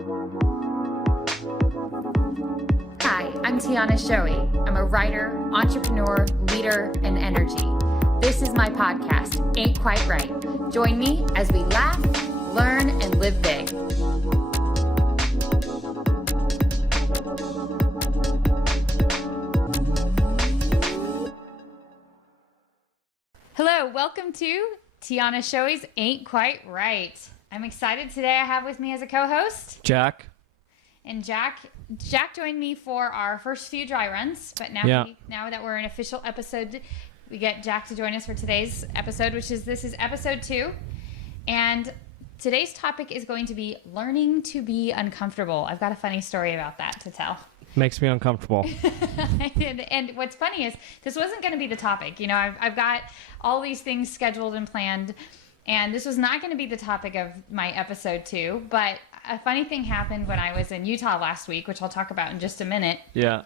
Hi, I'm Tiana and I'm a writer, entrepreneur, leader, and energy. This is my podcast, Ain't Quite Right. Join me as we laugh, learn, and live big. Hello, welcome to Tiana Shoey's Ain't Quite Right. I'm excited today. I have with me as a co-host Jack. And Jack joined me for our first few dry runs, but now that we're an official episode, we get Jack to join us for today's episode, this is episode 2. And today's topic is going to be learning to be uncomfortable. I've got a funny story about that to tell. Makes me uncomfortable. and what's funny is this wasn't going to be the topic. You know, I've got all these things scheduled and planned, and this was not going to be the topic of my episode 2, but a funny thing happened when I was in Utah last week, which I'll talk about in just a minute. Yeah.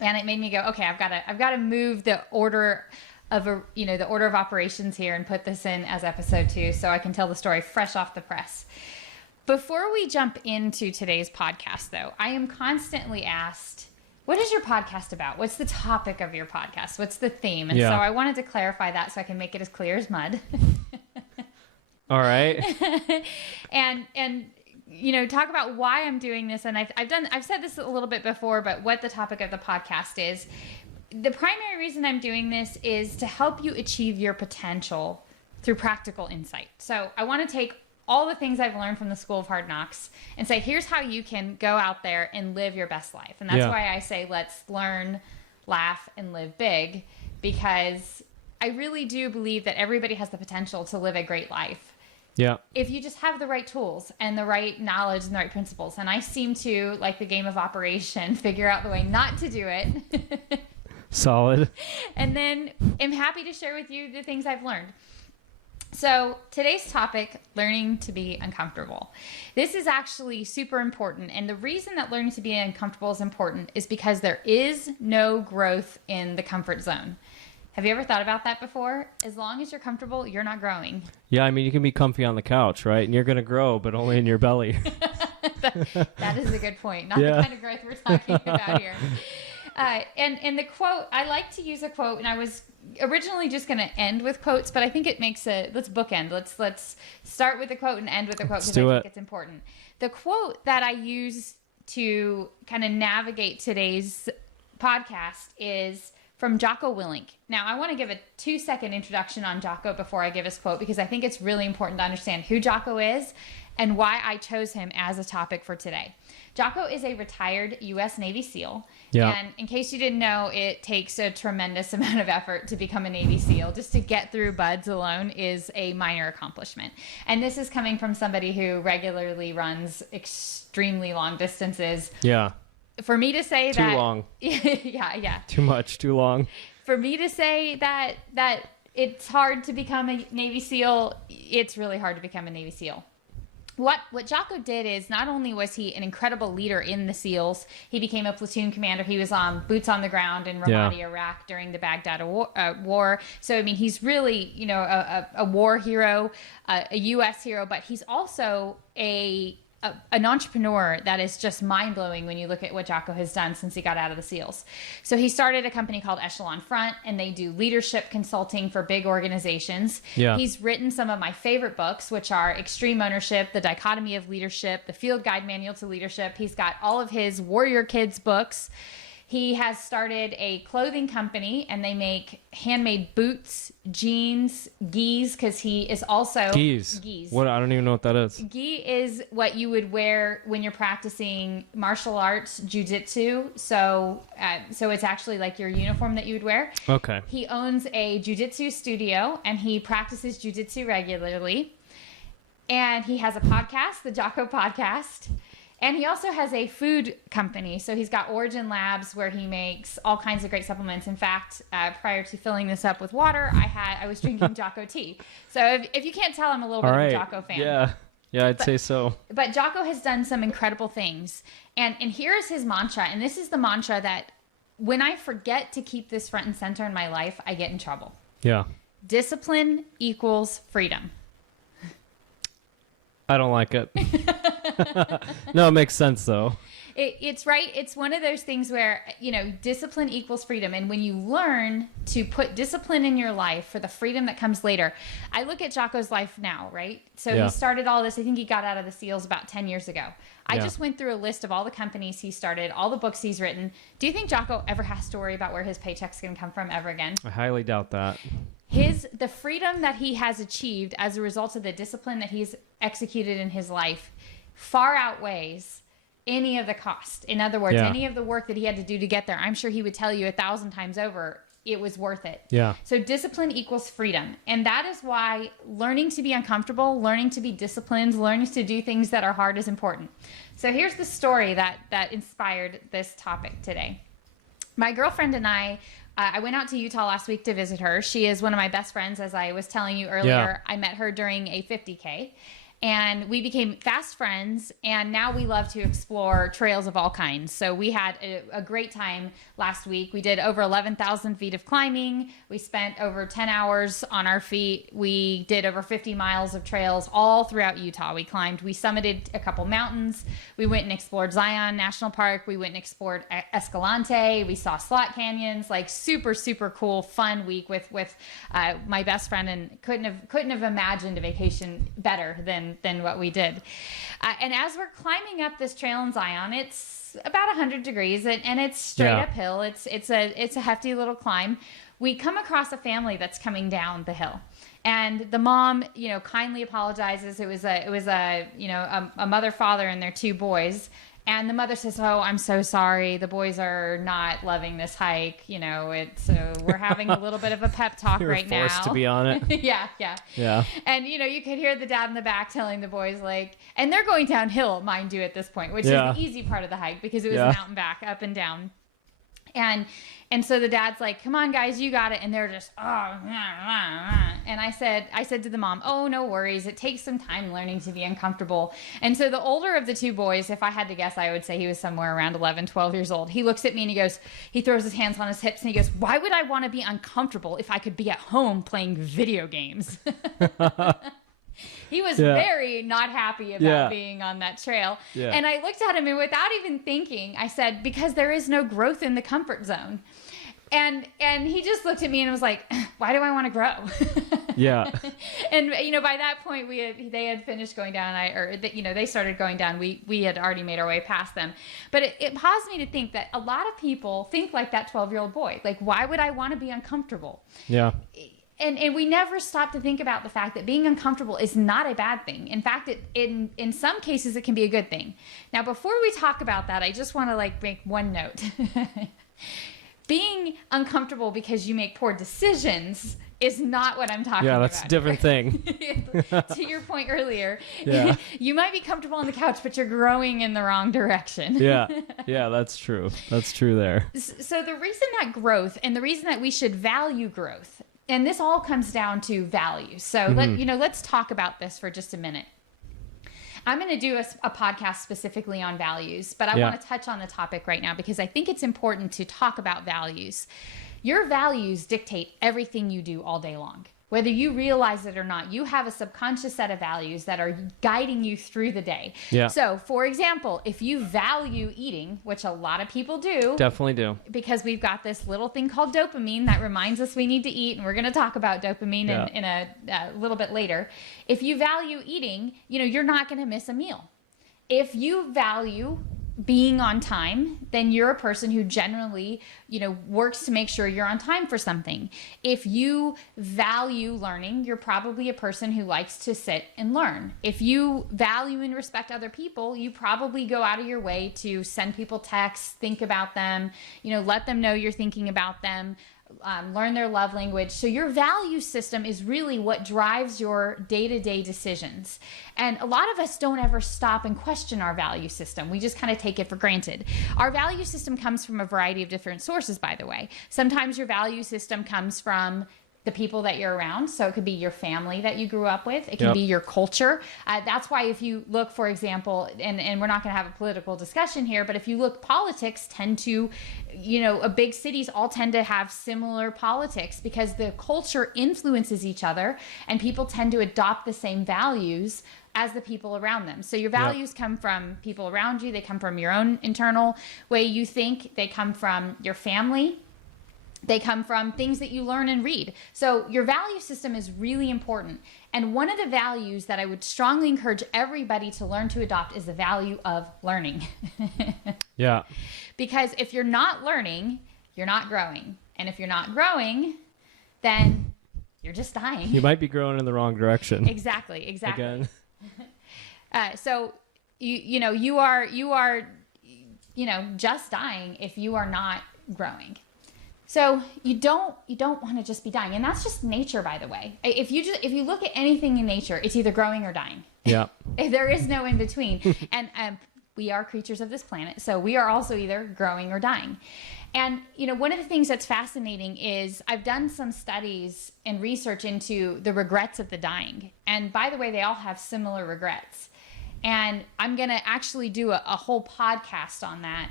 And it made me go, okay, I've got to move the order of the order of operations here and put this in as episode 2 so I can tell the story fresh off the press. Before we jump into today's podcast, though, I am constantly asked, what is your podcast about? What's the topic of your podcast? What's the theme? And so I wanted to clarify that so I can make it as clear as mud. All right. and talk about why I'm doing this. And I've said this a little bit before, but what the topic of the podcast is. The primary reason I'm doing this is to help you achieve your potential through practical insight. So I want to take all the things I've learned from the School of Hard Knocks and say, here's how you can go out there and live your best life. And that's why I say, let's learn, laugh, and live big, because I really do believe that everybody has the potential to live a great life. Yeah. If you just have the right tools and the right knowledge and the right principles. And I seem to, like the game of Operation, figure out the way not to do it. Solid. And then I'm happy to share with you the things I've learned. So today's topic, learning to be uncomfortable. This is actually super important. And the reason that learning to be uncomfortable is important is because there is no growth in the comfort zone. Have you ever thought about that before? As long as you're comfortable, you're not growing. Yeah, I mean, you can be comfy on the couch, right? And you're going to grow, but only in your belly. That is a good point. Not the kind of growth we're talking about here. And the quote, I like to use a quote, and I was originally just going to end with quotes, but I think it makes let's bookend. Let's start with a quote and end with a quote because I think it's important. The quote that I use to kind of navigate today's podcast is from Jocko Willink. Now, I want to give a 2-second introduction on Jocko before I give his quote, because I think it's really important to understand who Jocko is and why I chose him as a topic for today. Jocko is a retired U.S. Navy SEAL. Yeah. And in case you didn't know, it takes a tremendous amount of effort to become a Navy SEAL. Just to get through BUD/S alone is a minor accomplishment. And this is coming from somebody who regularly runs extremely long distances. Yeah. For me to say that... Too long. Yeah. Too much, too long. For me to say that it's hard to become a Navy SEAL, it's really hard to become a Navy SEAL. What Jocko did is, not only was he an incredible leader in the SEALs, he became a platoon commander. He was on boots on the ground in Ramadi, Iraq during the Baghdad war. So, I mean, he's really, a war hero, a U.S. hero, but he's also an entrepreneur that is just mind-blowing when you look at what Jocko has done since he got out of the SEALs. So he started a company called Echelon Front, and they do leadership consulting for big organizations. Yeah. He's written some of my favorite books, which are Extreme Ownership, The Dichotomy of Leadership, The Field Guide Manual to Leadership. He's got all of his Warrior Kids books. He has started a clothing company, and they make handmade boots, jeans, gis, because he is also... Gis? What? I don't even know what that is. Gi is what you would wear when you're practicing martial arts, jiu-jitsu. So it's actually like your uniform that you would wear. Okay. He owns a jiu-jitsu studio, and he practices jiu-jitsu regularly. And he has a podcast, the Jocko Podcast. And he also has a food company. So he's got Origin Labs where he makes all kinds of great supplements. In fact, prior to filling this up with water, I was drinking Jocko tea. So if you can't tell, I'm a little bit of a Jocko fan. Yeah, I'd say so. But Jocko has done some incredible things. And here is his mantra. And this is the mantra that when I forget to keep this front and center in my life, I get in trouble. Yeah. Discipline equals freedom. I don't like it. No, it makes sense though. It's right. It's one of those things where, discipline equals freedom. And when you learn to put discipline in your life for the freedom that comes later, I look at Jocko's life now, right? So he started all this. I think he got out of the SEALs about 10 years ago. I just went through a list of all the companies he started, all the books he's written. Do you think Jocko ever has to worry about where his paycheck's going to come from ever again? I highly doubt that. The freedom that he has achieved as a result of the discipline that he's executed in his life far outweighs any of the cost. In other words, any of the work that he had to do to get there, I'm sure he would tell you 1,000 times over, it was worth it. Yeah. So discipline equals freedom. And that is why learning to be uncomfortable, learning to be disciplined, learning to do things that are hard is important. So here's the story that inspired this topic today. My girlfriend and I went out to Utah last week to visit her. She is one of my best friends, as I was telling you earlier. I met her during a 50K. And we became fast friends, and now we love to explore trails of all kinds. So we had a great time last week. We did over 11,000 feet of climbing. We spent over 10 hours on our feet. We did over 50 miles of trails all throughout Utah. We summited a couple mountains. We went and explored Zion National Park. We went and explored Escalante. We saw slot canyons, like super, super cool, fun week with my best friend, and couldn't have imagined a vacation better than what we did. And as we're climbing up this trail in Zion, it's about 100 degrees and it's straight uphill. It's a hefty little climb. We come across a family that's coming down the hill. And the mom, kindly apologizes. It was a mother, father, and their 2 boys. And the mother says, "Oh, I'm so sorry. The boys are not loving this hike. We're having a little bit of a pep talk right now." Forced to be on it. Yeah. And you could hear the dad in the back telling the boys, and they're going downhill, mind you, at this point, which is the easy part of the hike because it was mountain back, up and down. And so the dad's like, "Come on, guys, you got it." And they're just, and I said to the mom, "Oh, no worries. It takes some time learning to be uncomfortable." And so the older of the 2 boys, if I had to guess, I would say he was somewhere around 11, 12 years old. He looks at me and he throws his hands on his hips and he goes, "Why would I want to be uncomfortable if I could be at home playing video games?" He was very not happy about being on that trail. Yeah. And I looked at him, and without even thinking, I said, "Because there is no growth in the comfort zone." And he just looked at me and was like, "Why do I want to grow?" Yeah. And by that point they had finished going down, they started going down. We had already made our way past them. But it paused me to think that a lot of people think like that 12-year-old boy. Like, why would I want to be uncomfortable? Yeah. And we never stop to think about the fact that being uncomfortable is not a bad thing. In fact, in some cases, it can be a good thing. Now, before we talk about that, I just want to make one note. Being uncomfortable because you make poor decisions is not what I'm talking about. Yeah, that's a different thing. To your point earlier, you might be comfortable on the couch, but you're growing in the wrong direction. Yeah, that's true. That's true there. So the reason that growth, and the reason that we should value growth, and this all comes down to values. So let's talk about this for just a minute. I'm going to do a podcast specifically on values, but I want to touch on the topic right now because I think it's important to talk about values. Your values dictate everything you do all day long. Whether you realize it or not, you have a subconscious set of values that are guiding you through the day. Yeah. So, for example, if you value eating, which a lot of people do. Definitely do. Because we've got this little thing called dopamine that reminds us we need to eat, and we're going to talk about dopamine in a little bit later. If you value eating, you're not going to miss a meal. If you value being on time, then you're a person who generally, works to make sure you're on time for something. If you value learning, you're probably a person who likes to sit and learn. If you value and respect other people, you probably go out of your way to send people texts, think about them, let them know you're thinking about them. Learn their love language. So your value system is really what drives your day-to-day decisions. And a lot of us don't ever stop and question our value system. We just kind of take it for granted. Our value system comes from a variety of different sources, by the way. Sometimes your value system comes from the people that you're around. So it could be your family that you grew up with. It can be your culture. That's why if you look, for example, and we're not going to have a political discussion here, but if you look, politics tend to, big cities all tend to have similar politics because the culture influences each other and people tend to adopt the same values as the people around them. So your values come from people around you. They come from your own internal way you think. They come from your family. They come from things that you learn and read. So your value system is really important. And one of the values that I would strongly encourage everybody to learn to adopt is the value of learning. Yeah. Because if you're not learning, you're not growing. And if you're not growing, then you're just dying. You might be growing in the wrong direction. Exactly. Again. So you are just dying if you are not growing. So you don't want to just be dying, and that's just nature, by the way. If you look at anything in nature, it's either growing or dying. Yeah. There is no in between, and we are creatures of this planet, so we are also either growing or dying. And one of the things that's fascinating is I've done some studies and research into the regrets of the dying, and by the way, they all have similar regrets. And I'm gonna actually do a whole podcast on that.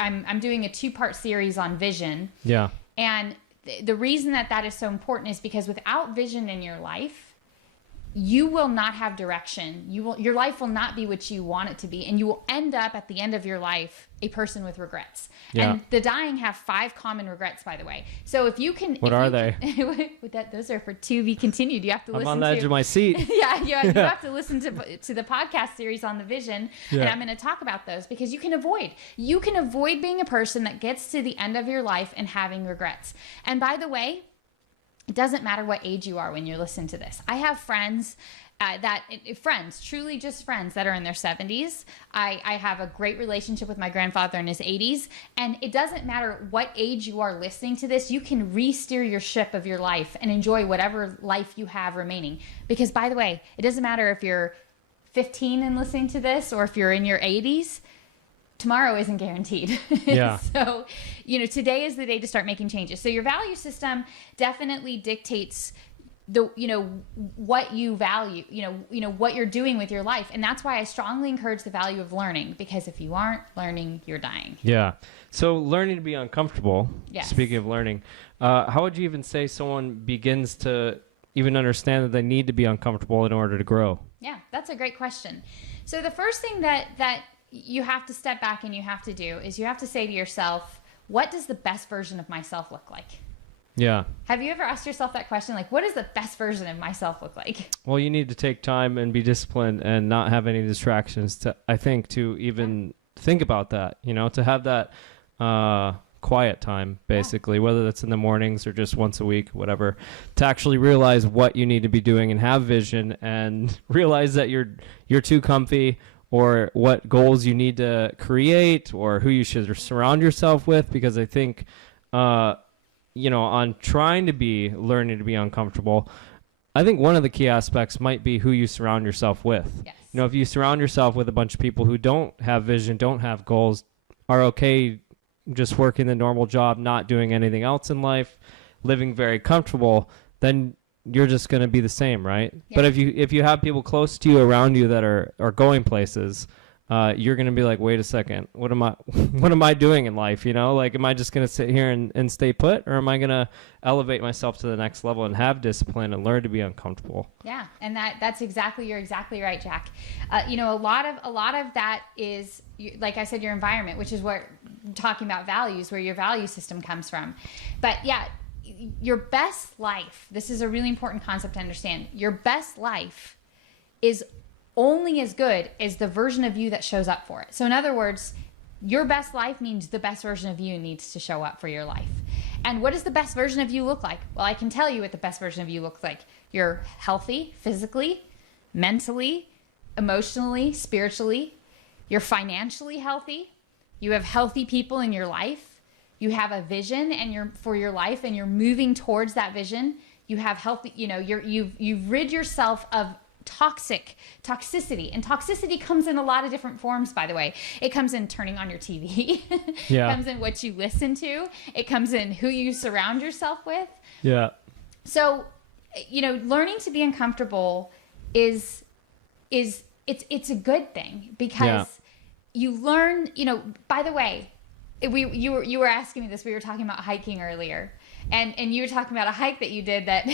I'm doing a 2-part series on vision. Yeah. And the reason that is so important is because without vision in your life, you will not have direction. Your life will not be what you want it to be. And you will end up at the end of your life, a person with regrets. Yeah. And the dying have 5 common regrets, by the way. So if you can... What are they? Those are for to be continued. You have to listen to... I'm on the edge of my seat. Yeah, you have to listen to the podcast series on the vision. Yeah. And I'm going to talk about those because you can avoid being a person that gets to the end of your life and having regrets. And by the way, it doesn't matter what age you are when you're listening to this. I have friends truly just friends that are in their 70s. I have a great relationship with my grandfather in his 80s. And it doesn't matter what age you are listening to this, you can re-steer your ship of your life and enjoy whatever life you have remaining. Because by the way, it doesn't matter if you're 15 and listening to this or if you're in your 80s. Tomorrow isn't guaranteed. Yeah. So, today is the day to start making changes. So your value system definitely dictates what you value, what you're doing with your life. And that's why I strongly encourage the value of learning, because if you aren't learning, you're dying. Yeah. So learning to be uncomfortable. Yes. Speaking of learning, how would you even say someone begins to even understand that they need to be uncomfortable in order to grow? Yeah, that's a great question. So the first thing that you have to step back and you have to do is you have to say to yourself, what does the best version of myself look like? Yeah. Have you ever asked yourself that question? Like, what does the best version of myself look like? Well, you need to take time and be disciplined and not have any distractions to even think about that, to have that quiet time, basically, whether that's in the mornings or just once a week, whatever, to actually realize what you need to be doing and have vision and realize that you're too comfy, or what goals you need to create, or who you should surround yourself with. Because I think, on learning to be uncomfortable, I think one of the key aspects might be who you surround yourself with. Yes. If you surround yourself with a bunch of people who don't have vision, don't have goals, are okay just working the normal job, not doing anything else in life, living very comfortable, then you're just going to be the same, right? Yeah. But if you have people close to you, around you, that are going places, you're going to be like, wait a second, what am I doing in life? Am I just going to sit here and stay put, or am I going to elevate myself to the next level and have discipline and learn to be uncomfortable? Yeah. And you're exactly right, Jack. A lot of that is, like I said, your environment, which is what I'm talking about values, where your value system comes from. But yeah, your best life, this is a really important concept to understand. Your best life is only as good as the version of you that shows up for it. So in other words, your best life means the best version of you needs to show up for your life. And what does the best version of you look like? Well, I can tell you what the best version of you looks like. You're healthy physically, mentally, emotionally, spiritually. You're financially healthy. You have healthy people in your life. You have a vision for your life, and you're moving towards that vision. You have healthy, you've rid yourself of toxicity. And toxicity comes in a lot of different forms, by the way. It comes in turning on your TV. Yeah. It comes in what you listen to. It comes in who you surround yourself with. Yeah. So, learning to be uncomfortable it's a good thing, because you learn, by the way, you were asking me this. We were talking about hiking earlier, and you were talking about a hike that you did that.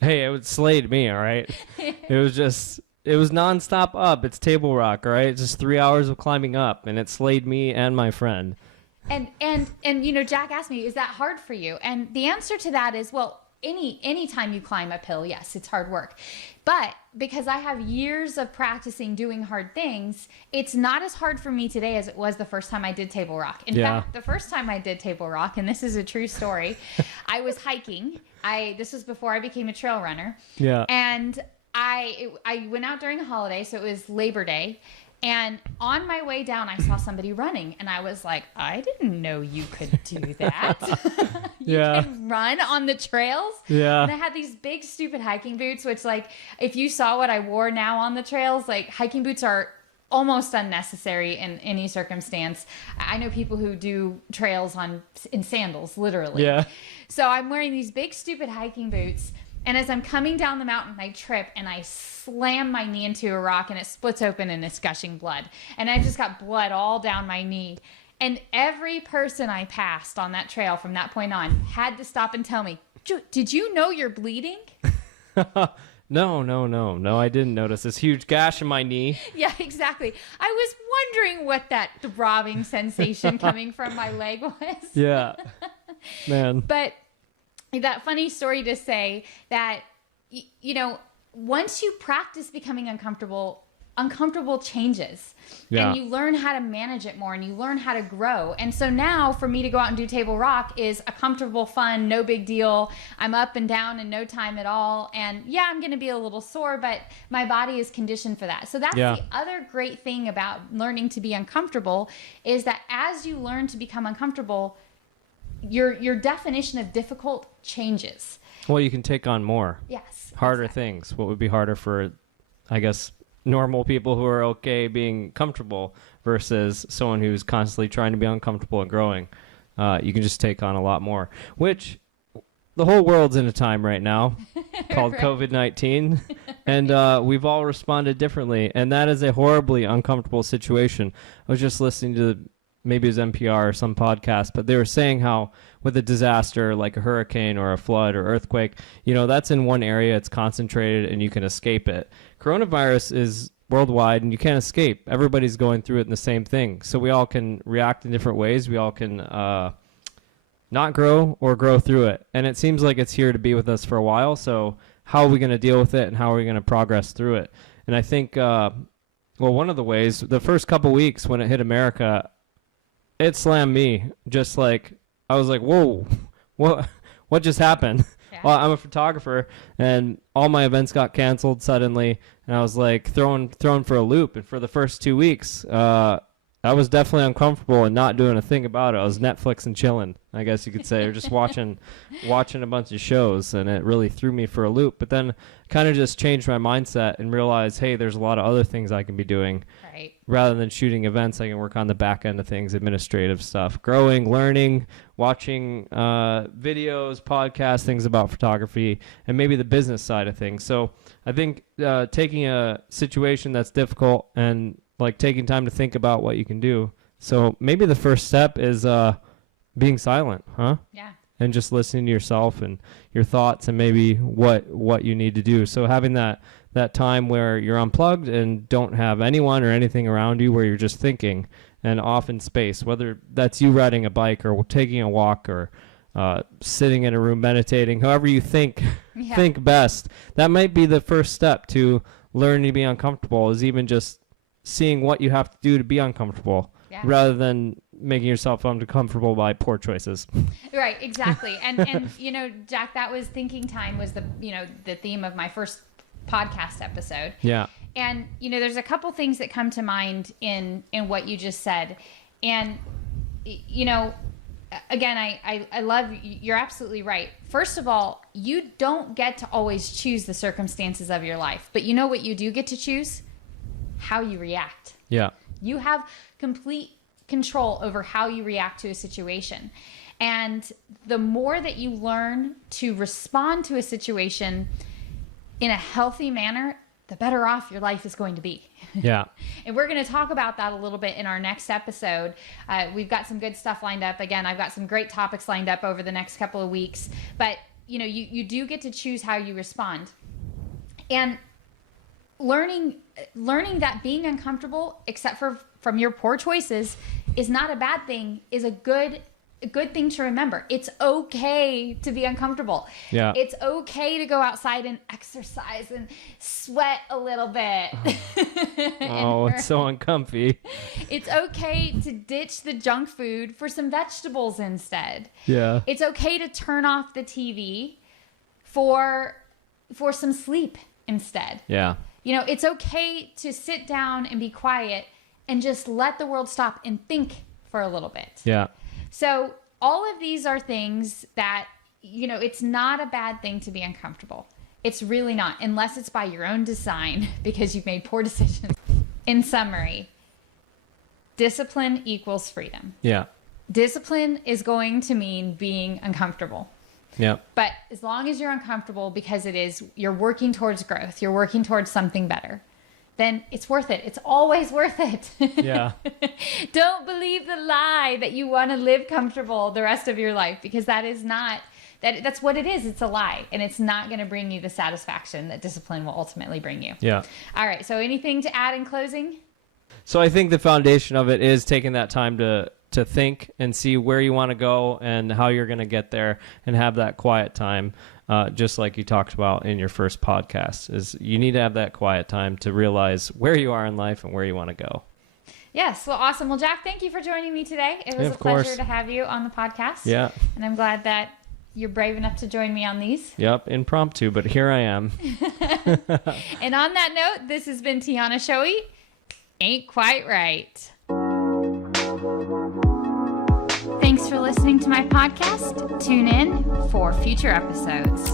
Hey, it slayed me. All right, it was just it was nonstop up. It's Table Rock, all right? It's just 3 hours of climbing up, and it slayed me and my friend. And Jack asked me, is that hard for you? And the answer to that is, well, any time you climb uphill, yes, it's hard work. But because I have years of practicing doing hard things, it's not as hard for me today as it was the first time I did Table Rock. In fact, the first time I did Table Rock, and this is a true story, I was hiking. This was before I became a trail runner. Yeah. And I went out during a holiday, so it was Labor Day. And on my way down, I saw somebody running, and I was like, I didn't know you could do that. You can run on the trails? Yeah. And I had these big, stupid hiking boots, which, like, if you saw what I wore now on the trails, like, hiking boots are almost unnecessary in any circumstance. I know people who do trails in sandals, literally. Yeah. So I'm wearing these big, stupid hiking boots. And as I'm coming down the mountain, I trip and I slam my knee into a rock and it splits open and it's gushing blood. And I just got blood all down my knee. And every person I passed on that trail from that point on had to stop and tell me, did you know you're bleeding? No, I didn't notice this huge gash in my knee. Yeah, exactly. I was wondering what that throbbing sensation coming from my leg was. Yeah, man. But that funny story to say that, once you practice becoming uncomfortable changes. Yeah. And you learn how to manage it more and you learn how to grow. And so now for me to go out and do Table Rock is a comfortable, fun, no big deal. I'm up and down in no time at all. And yeah, I'm going to be a little sore, but my body is conditioned for that. So that's the other great thing about learning to be uncomfortable is that as you learn to become uncomfortable, your definition of difficult changes. Well, you can take on more. Yes. Harder things. What would be harder for, I guess, normal people who are okay being comfortable versus someone who's constantly trying to be uncomfortable and growing. You can just take on a lot more, which the whole world's in a time right now called COVID-19, and we've all responded differently, and that is a horribly uncomfortable situation. I was just listening to maybe it was NPR or some podcast, but they were saying how with a disaster like a hurricane or a flood or earthquake, that's in one area, it's concentrated and you can escape it. Coronavirus is worldwide and you can't escape. Everybody's going through it in the same thing. So we all can react in different ways. We all can not grow or grow through it. And it seems like it's here to be with us for a while. So how are we going to deal with it and how are we going to progress through it? And I think, one of the ways, the first couple weeks when it hit America, it slammed me. Just like I was like, whoa, what just happened? Yeah. Well, I'm a photographer and all my events got canceled suddenly, and I was like thrown for a loop. And for the first 2 weeks, I was definitely uncomfortable and not doing a thing about it. I was Netflix and chilling, I guess you could say, or just watching a bunch of shows, and it really threw me for a loop. But then kind of just changed my mindset and realized, hey, there's a lot of other things I can be doing. Right. Rather than shooting events, I can work on the back end of things, administrative stuff, growing, learning, watching videos, podcasts, things about photography, and maybe the business side of things. So I think taking a situation that's difficult and like taking time to think about what you can do. So maybe the first step is being silent, huh? Yeah. And just listening to yourself and your thoughts and maybe what you need to do. So having that time where you're unplugged and don't have anyone or anything around you, where you're just thinking and off in space, whether that's you riding a bike or taking a walk or sitting in a room meditating, however you think best. That might be the first step to learning to be uncomfortable, is even just seeing what you have to do to be uncomfortable, rather than making yourself uncomfortable by poor choices. Right, exactly. And Jack, that was thinking time was the theme of my first podcast episode. Yeah. And there's a couple things that come to mind in what you just said. And again, I love, you're absolutely right. First of all, you don't get to always choose the circumstances of your life, but you know what you do get to choose? How you react. Yeah. You have complete control over how you react to a situation. And the more that you learn to respond to a situation in a healthy manner, the better off your life is going to be. Yeah. And we're going to talk about that a little bit in our next episode. We've got some good stuff lined up. Again, I've got some great topics lined up over the next couple of weeks. But, you do get to choose how you respond. And learning that being uncomfortable, except for from your poor choices, is not a bad thing, is a good thing to remember. It's okay to be uncomfortable. Yeah. It's okay to go outside and exercise and sweat a little bit. Oh, it's so uncomfy. It's okay to ditch the junk food for some vegetables instead. Yeah. It's okay to turn off the TV for some sleep instead. Yeah. You know, it's okay to sit down and be quiet and just let the world stop and think for a little bit. Yeah. So all of these are things that, you know, it's not a bad thing to be uncomfortable. It's really not, unless it's by your own design because you've made poor decisions. In summary, discipline equals freedom. Yeah. Discipline is going to mean being uncomfortable. Yeah. But as long as you're uncomfortable because you're working towards growth, you're working towards something better, then it's worth it. It's always worth it. Yeah. Don't believe the lie that you want to live comfortable the rest of your life, because that's what it is. It's a lie, and it's not going to bring you the satisfaction that discipline will ultimately bring you. Yeah. All right. So anything to add in closing? So I think the foundation of it is taking that time to think and see where you want to go and how you're going to get there, and have that quiet time. Just like you talked about in your first podcast, is you need to have that quiet time to realize where you are in life and where you want to go. Yes. Well, awesome. Well, Jack, thank you for joining me today. It was a pleasure to have you on the podcast. Yeah. And I'm glad that you're brave enough to join me on these. Yep. Impromptu, but here I am. And on that note, this has been Tiana Shoei. Ain't quite right. Thanks for listening to my podcast. Tune in for future episodes.